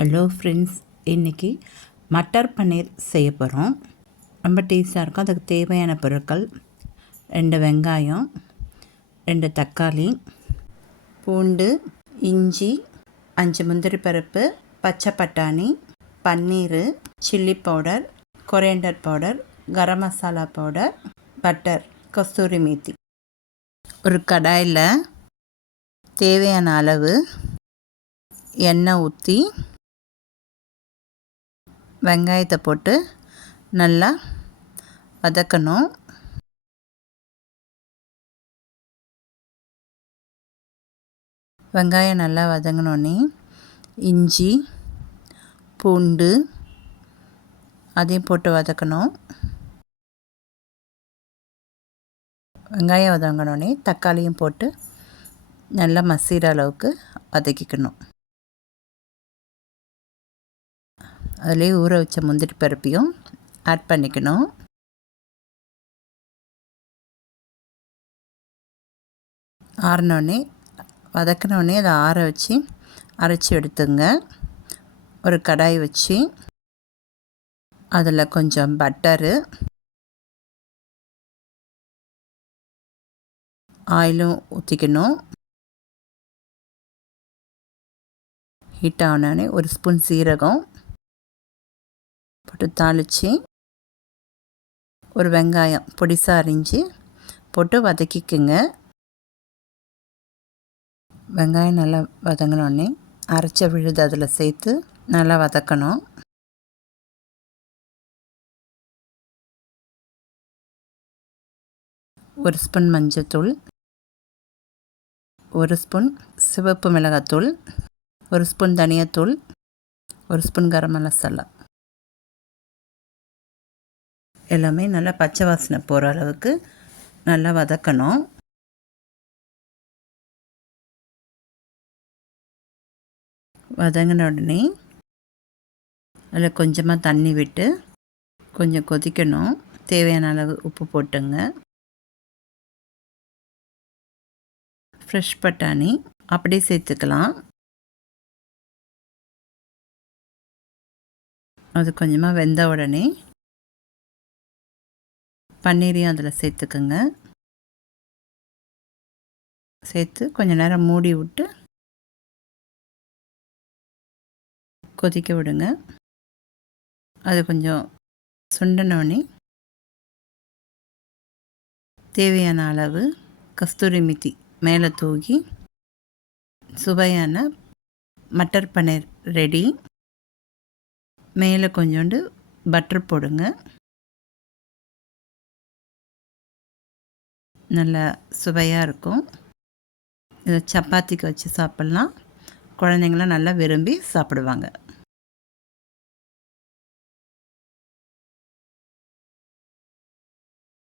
Hello friends, இன்றைக்கி மட்டர் பன்னீர் செய்ய போகிறோம். ரொம்ப டேஸ்ட்டாக இருக்கும். அதுக்கு தேவையான பொருட்கள் 2 வெங்காயம், 2 தக்காளி, பூண்டு, இஞ்சி, 5 முந்திரி பருப்பு, பச்சை பட்டாணி, பன்னீர், chilli powder, coriander powder, garam masala powder, butter, கஸ்தூரி மேத்தி. ஒரு கடாயில் தேவையான அளவு எண்ணெய் ஊற்றி வெங்காயத்தை போட்டு நல்லா வதக்கணும். வெங்காயம் நல்லா வதங்கினோடனே இஞ்சி, பூண்டு அதையும் போட்டு வதக்கணும். வெங்காயம் வதங்கினோடனே தக்காளியும் போட்டு நல்லா மசிகிற அளவுக்கு வதக்கிக்கணும். அதிலே ஊற வச்ச முந்திரி பருப்பையும் ஆட் பண்ணிக்கணும். ஆறினோடனே வதக்கினோடனே அதை ஆற வச்சு அரைச்சி எடுத்துங்க. ஒரு கடாய் வச்சு அதில் கொஞ்சம் பட்டரு, ஆயிலும் ஊற்றிக்கணும். ஹீட் ஆனோடனே ஒரு ஸ்பூன் சீரகம் போட்டு தாளித்து ஒரு வெங்காயம் பொடிசாக அரிஞ்சு போட்டு வதக்கிக்குங்க. வெங்காயம் நல்லா வதங்கினோடனே அரைச்ச விழுது அதில் சேர்த்து நல்லா வதக்கணும். ஒரு ஸ்பூன் மஞ்சள்தூள், ஒரு ஸ்பூன் சிவப்பு மிளகாத்தூள், ஒரு ஸ்பூன் தனியாத்தூள், ஒரு ஸ்பூன் கரம் மசாலா, எல்லாமே நல்லா பச்சை வாசனை போகிற அளவுக்கு நல்லா வதக்கணும். வதங்கின உடனே அதில் கொஞ்சமாக தண்ணி விட்டு கொஞ்சம் கொதிக்கணும். தேவையான அளவு உப்பு போட்டுங்க. ஃப்ரெஷ் பட்டாணி அப்படியே சேர்த்துக்கலாம். அது கொஞ்சமாக வெந்த உடனே பன்னீரையும் அதில் சேர்த்துக்குங்க. சேர்த்து கொஞ்சம் நேரம் மூடி விட்டு கொதிக்க விடுங்க. அது கொஞ்சம் சுண்டினோடனே தேவையான அளவு கஸ்தூரி மேத்தி மேலே தூவி சுவையான மட்டர் பன்னீர் ரெடி. மேலே கொஞ்சோண்டு பட்டர் போடுங்க. நல்லா சுவையாக இருக்கும். இதை சப்பாத்திக்கு வச்சு சாப்பிட்லாம். குழந்தைங்களாம் நல்லா விரும்பி சாப்பிடுவாங்க.